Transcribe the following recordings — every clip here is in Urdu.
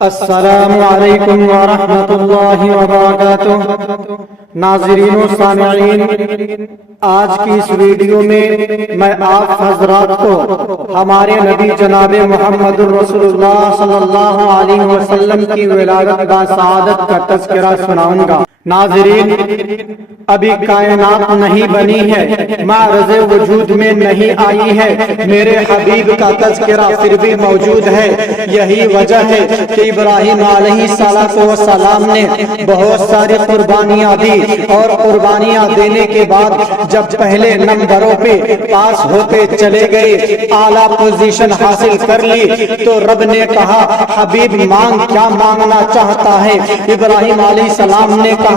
السلام علیکم ورحمۃ اللہ وبرکاتہ۔ ناظرین و سامعین، آج کی اس ویڈیو میں میں آپ حضرات کو ہمارے نبی جناب محمد الرسول اللہ صلی اللہ علیہ وسلم کی ولادت با سعادت کا تذکرہ سناؤں گا۔ ناظرین، ابھی کائنات نہیں بنی ہے، معرض وجود میں نہیں آئی ہے، میرے حبیب کا تذکرہ پھر بھی موجود ہے۔ یہی وجہ ہے کہ ابراہیم علیہ السلام نے بہت ساری قربانیاں دی، اور قربانیاں دینے کے بعد جب پہلے نمبروں پہ پاس ہوتے چلے گئے، اعلیٰ پوزیشن حاصل کر لی، تو رب نے کہا حبیب مانگ، کیا مانگنا چاہتا ہے؟ ابراہیم علیہ السلام نے کہا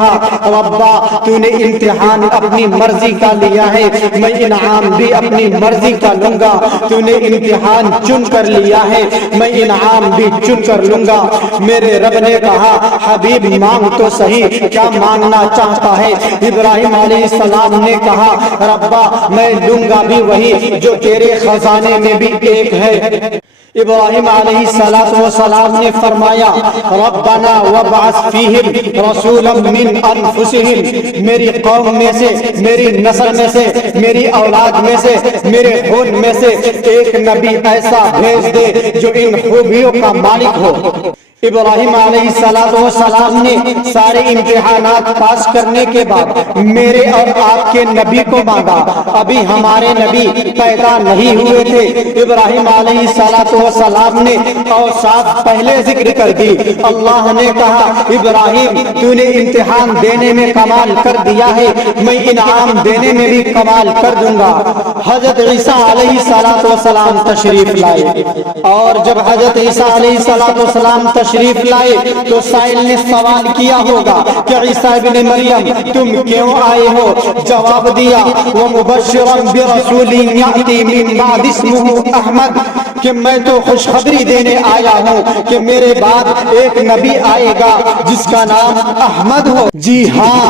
ربا تو نے امتحان اپنی مرضی کا لیا ہے، میں انعام بھی اپنی مرضی کا لوں گا۔ تو نے امتحان چن کر لیا ہے، میں انعام بھی چن کر لوں گا۔ میرے رب نے کہا حبیب مانگ تو صحیح، کیا مانگنا چاہتا ہے؟ ابراہیم علیہ السلام نے کہا ربا میں لوں گا بھی وہی جو تیرے خزانے میں بھی ایک ہے۔ ابراہیم علیہ السلام نے فرمایا ربنا وابعث فیہم رسولا من انفسہم، میری قوم میں سے، میری نسل میں سے، میری اولاد میں سے، میرے خون میں سے ایک نبی ایسا بھیج دے جو ان خوبیوں کا مالک ہو۔ ابراہیم علیہ السلام نے سارے امتحانات پاس کرنے کے بعد میرے اور آپ کے نبی کو مانگا۔ ابھی ہمارے نبی پیدا نہیں ہوئے تھے۔ ابراہیم علیہ السلام نے اوصاف پہلے ذکر کر دی۔ اللہ نے کہا ابراہیم تو نے امتحان دینے میں کمال کر دیا ہے، میں انعام دینے میں بھی کمال کر دوں گا۔ حضرت عیسیٰ علیہ السلام تشریف لائے، اور جب حضرت عیسیٰ علیہ السلام تشریف لائے تو سائل نے سوال کیا ہوگا کہ عیسیٰ ابن مریم تم کیوں آئے ہو؟ جواب دیا وَمُبَشِّرًا بِرَسُولٍ يَأْتِي مِن بَعْدِ اسْمُهُ أَحْمَدَ، کہ میں تو خوشخبری دینے آیا ہوں کہ میرے بعد ایک نبی آئے گا جس کا نام احمد ہو۔ جی ہاں،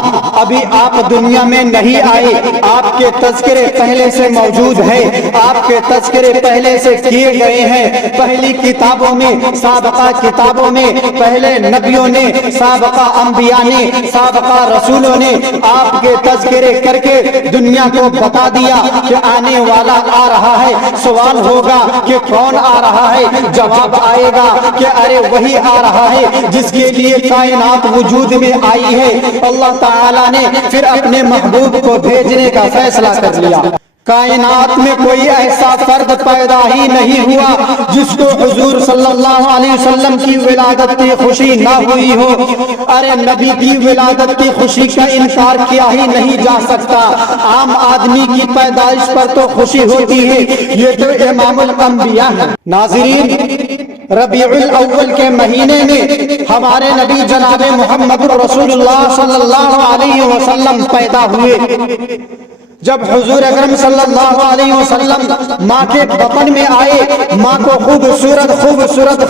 ابھی آپ دنیا میں نہیں آئے، آپ کے تذکرے پہلے سے موجود ہیں، آپ کے تذکرے پہلے سے کیے گئے ہیں۔ پہلی کتابوں میں، سابقہ کتابوں میں، پہلے نبیوں نے، سابقہ انبیاء نے، سابقہ رسولوں نے آپ کے تذکرے کر کے دنیا کو بتا دیا کہ آنے والا آ رہا ہے۔ سوال ہوگا کہ کون آ رہا ہے؟ جواب آئے گا کہ ارے وہی آ رہا ہے جس کے لیے کائنات وجود میں آئی ہے۔ اللہ تعالیٰ نے پھر اپنے محبوب کو بھیجنے کا فیصلہ کر لیا۔ کائنات میں کوئی ایسا فرد پیدا ہی نہیں ہوا جس کو حضور صلی اللہ علیہ وسلم کی ولادت کی خوشی نہ ہوئی ہو۔ ارے نبی کی ولادت کی خوشی کا انکار کیا ہی نہیں جا سکتا۔ عام آدمی کی پیدائش پر تو خوشی ہوتی ہے، یہ تو امام الانبیاء ہے۔ ناظرین، ربیع الاول کے مہینے میں ہمارے نبی جناب محمد رسول اللہ صلی اللہ علیہ وسلم پیدا ہوئے۔ جب حضور اکرم صلی اللہ علیہ وسلم ماں کے بطن میں آئے، ماں کو خوبصورت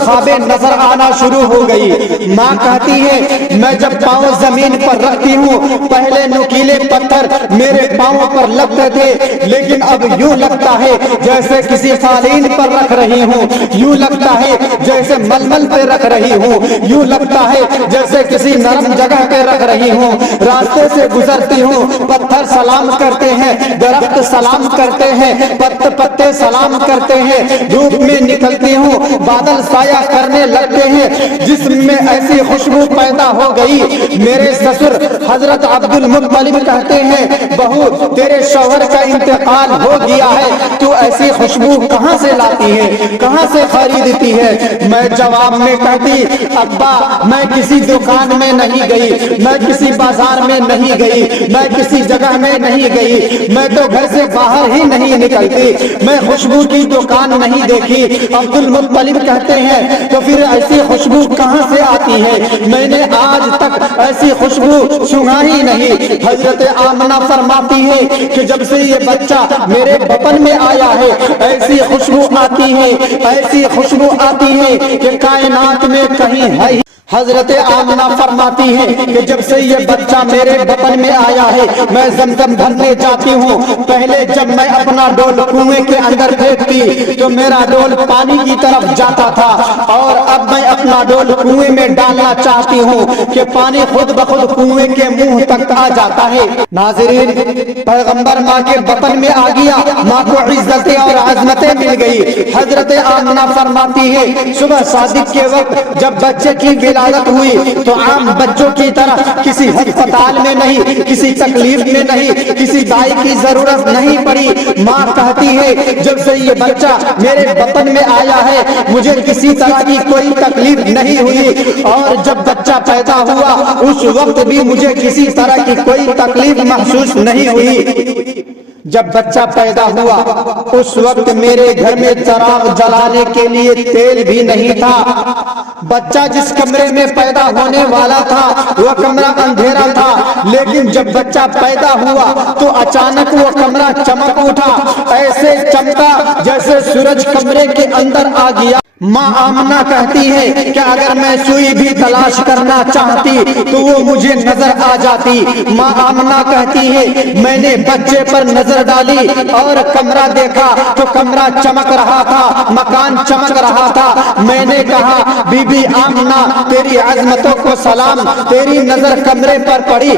خوابیں نظر آنا شروع ہو گئی۔ ماں کہتی ہے میں جب پاؤں زمین پر رکھتی ہوں، پہلے نوکیلے پتھر میرے پاؤں پر لگتے تھے، لیکن اب یوں لگتا ہے جیسے کسی قالین پر رکھ رہی ہوں، یوں لگتا ہے جیسے ململ پہ رکھ رہی ہوں، یوں لگتا ہے جیسے کسی نرم جگہ پہ رکھ رہی ہوں۔ راستے سے گزرتی ہوں، پتھر سلام کرتے ہیں، درخت سلام کرتے ہیں، پتے سلام کرتے ہیں، دھوپ میں نکلتی ہوں، بادل سایہ کرنے لگتے ہیں، جسم میں ایسی خوشبو پیدا ہو گئی۔ میرے سسر حضرت عبد المطلب کہتے ہیں بہو تیرے شوہر کا انتقال ہو گیا ہے، تو ایسی خوشبو کہاں سے لاتی ہے، کہاں سے خریدتی ہے؟ میں جواب میں کہتی ابا میں کسی دکان میں نہیں گئی، میں کسی بازار میں نہیں گئی، میں کسی جگہ میں نہیں گئی، میں تو گھر سے باہر ہی نہیں نکلتی، میں خوشبو کی دکان نہیں دیکھی۔ عبد المطلب کہتے ہیں تو پھر ایسی خوشبو کہاں سے آتی ہے؟ میں نے آج تک ایسی خوشبو سنا ہی نہیں۔ حضرت آمنہ فرماتی ہے کہ جب سے یہ بچہ میرے بطن میں آیا ہے ایسی خوشبو آتی ہے، ایسی خوشبو آتی ہے کہ کائنات میں کہیں ہے۔ حضرت آمنہ فرماتی ہیں کہ جب سے یہ بچہ میرے بطن میں آیا ہے میں زمزم بھرنے جاتی ہوں، پہلے جب میں اپنا ڈول کنویں کے اندر پھینکتی تو میرا ڈول پانی کی طرف جاتا تھا، اور اب میں اپنا ڈول کنویں میں ڈالنا چاہتی ہوں کہ پانی خود بخود کنویں کے منہ تک آ جاتا ہے۔ ناظرین، پیغمبر ماں کے بطن میں آ گیا، ماں کو عزتیں اور عظمتیں مل گئی۔ حضرت آمنہ فرماتی ہے صبح صادق کے وقت جب بچے کی ولادت ہوئی تو عام بچوں کی طرح کسی ہسپتال میں نہیں، کسی تکلیف میں نہیں، کسی دائی کی ضرورت نہیں پڑی۔ ماں کہتی ہے جب سے یہ بچہ میرے بطن میں آیا ہے مجھے کسی طرح کی کوئی تکلیف نہیں ہوئی، اور جب بچہ پیدا ہوا اس وقت بھی مجھے کسی طرح کی کوئی تکلیف محسوس نہیں ہوئی۔ جب بچہ پیدا ہوا اس وقت میرے گھر میں چراغ جلانے کے لیے تیل بھی نہیں تھا۔ بچہ جس کمرے میں پیدا ہونے والا تھا وہ کمرہ اندھیرا تھا، لیکن جب بچہ پیدا ہوا تو اچانک وہ کمرہ چمک اٹھا، ایسے چمکا جیسے سورج کمرے کے اندر آ گیا۔ ماں آمنہ کہتی ہے کہ اگر میں سوئی بھی تلاش کرنا چاہتی تو وہ مجھے نظر آ جاتی۔ ماں آمنہ کہتی ہے میں نے بچے پر نظر ڈالی اور کمرہ دیکھا تو کمرہ چمک رہا تھا، مکان چمک رہا تھا۔ میں نے کہا بی بی آمنہ تیری عظمتوں کو سلام، تیری نظر کمرے پر پڑی،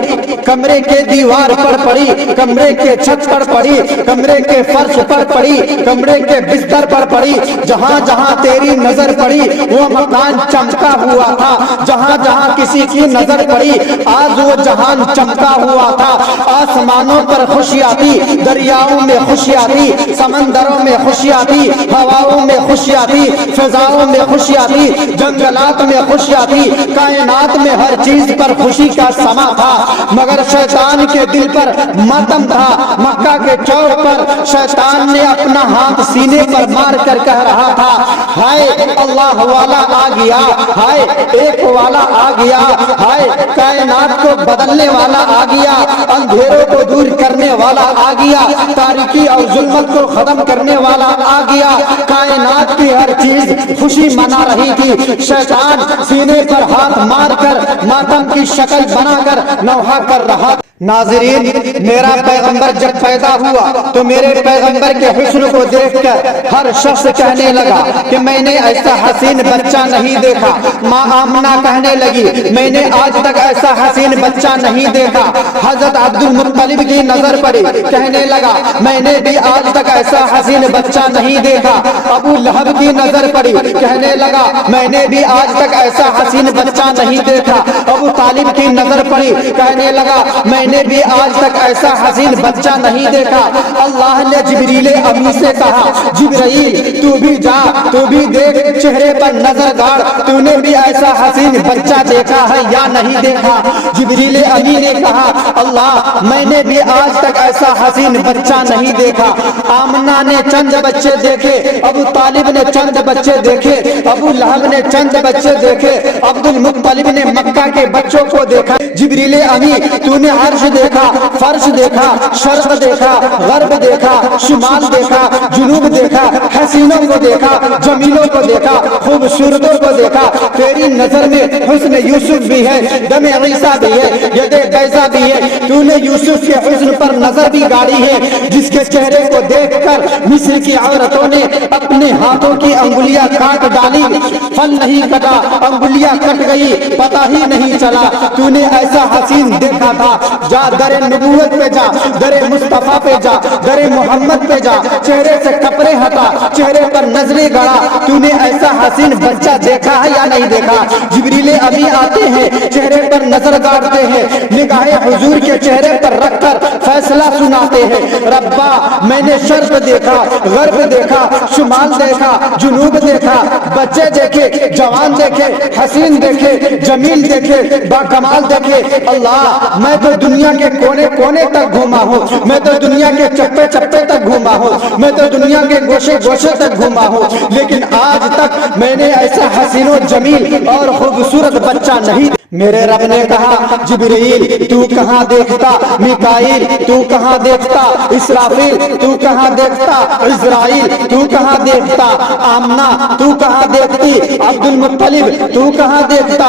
کمرے کے دیوار پر پڑی، کمرے کے چھت پر پڑی، کمرے کے فرش پر پڑی، کمرے کے بستر پر پڑی، جہاں جہاں تیری نظر پڑی وہ مکان چمکا ہوا تھا، جہاں جہاں کسی کی نظر پڑی آج وہ جہان چمکا ہوا تھا۔ آسمانوں پر خوشیاں تھی، دریاؤں میں خوشیاں تھی، سمندروں میں خوشیاں تھی، ہواؤں میں خوشیاں تھی، فضاؤں میں خوشیاں تھی، جنگلات میں خوشیاں تھی، کائنات میں ہر چیز پر خوشی کا سما تھا، مگر شیطان کے دل پر ماتم تھا۔ مکہ کے چوک پر شیطان نے اپنا ہاتھ سینے پر مار کر کہہ رہا تھا ہائے اللہ والا آ گیا، ہائے ایک والا آ گیا، ہائے کائنات کو بدلنے والا آ گیا، اندھیروں کو دور کرنے والا آ گیا، تاریکی اور ظلمت کو ختم کرنے والا آ گیا۔ کائنات کی ہر چیز خوشی منا رہی تھی، شیطان سینے پر ہاتھ مار کر ماتم کی شکل بنا کر نوحہ کر رہا۔ ناظرین، میرا پیغمبر جب پیدا ہوا تو میرے پیغمبر کے حسن کو دیکھ کر ہر شخص کہنے لگا کہ میں نے ایسا حسین بچہ نہیں دیکھا۔ ماں آمنہ کہنے لگی میں نے آج تک ایسا حسین بچہ نہیں دیکھا۔ حضرت عبد المطلب کی نظر پڑی، کہنے لگا میں نے بھی آج تک ایسا حسین بچہ نہیں دیکھا۔ ابو لہب کی نظر پڑی، کہنے لگا میں نے بھی آج تک ایسا حسین بچہ نہیں دیکھا۔ ابو طالب کی نظر پڑی، کہنے لگا میں نے بھی آج تک ایسا حسین بچہ نہیں دیکھا۔ اللہ نے جبریل امی سے کہا جبرائیل تو بھی جا، تو بھی دیکھ، چہرے پر نظر گاڑ، تو نے بھی ایسا حسین بچہ دیکھا ہے یا نہیں دیکھا؟ جبریل امی نے کہا اللہ میں نے بھی آج تک ایسا حسین بچہ نہیں دیکھا۔ آمنہ نے چند بچے دیکھے، ابو طالب نے چند بچے دیکھے، ابو لہب نے چند بچے دیکھے، عبد المطلب نے مکہ کے بچوں کو دیکھا۔ جبریل امی تو نے عرش دیکھا، فرش دیکھا، شرق دیکھا، غرب دیکھا، شمال دیکھا، جنوب دیکھا، حسینوں کو دیکھا، جمیلوں کو دیکھا، خوبصورتوں کو دیکھا۔ تیری نظر میں حسن یوسف بھی ہے، دم عیسیٰ بھی ہے، ید بیضا بھی ہے۔ تو نے یوسف کے حسن پر نظر بھی گاڑی ہے، جس کے چہرے کو دیکھ کر مصر کی عورتوں نے اپنے ہاتھوں کی انگلیاں کاٹ ڈالی، پھل نہیں کٹا، انگلیاں کٹ گئی، پتہ ہی نہیں چلا۔ تو نے ایسا حسین دیکھا تھا۔ جا در نبوت پہ جا، در مصطفیٰ پہ جا، در محمد پہ جا، چہرے سے کپڑے ہٹا، چہرے پر نظریں گڑا، تو نے ایسا حسین بچہ دیکھا ہے یا نہیں دیکھا؟ جبریل ابھی آتے ہیں، چہرے پر نظر گاڑتے ہیں، نگاہ حضور کے چہرے پر رکھ کر فیصلہ سناتے ہیں ربا میں نے شرق دیکھا، غرب دیکھا، شمال دیکھا، جنوب دیکھا، بچے دیکھے، جوان دیکھے، حسین دیکھے، جمیل دیکھے، باکمال دیکھے۔ اللہ میں تو دنیا کے کونے کونے تک گھوما ہوں، میں تو دنیا کے چپے چپے تک گھوما ہوں، میں تو دنیا کے گوشے گوشے تک گھوما ہوں، لیکن آج تک میں نے ایسا حسین و جمیل اور خوبصورت بچہ نہیں۔ میرے رب نے کہا جبرائیل تو کہاں دیکھتا، میکائیل تو کہاں دیکھتا، اسرافیل تو کہاں دیکھتا، عزرائیل تو کہاں دیکھتا، آمنہ تو کہاں دیکھتی، عبد المطلب تو کہاں دیکھتا،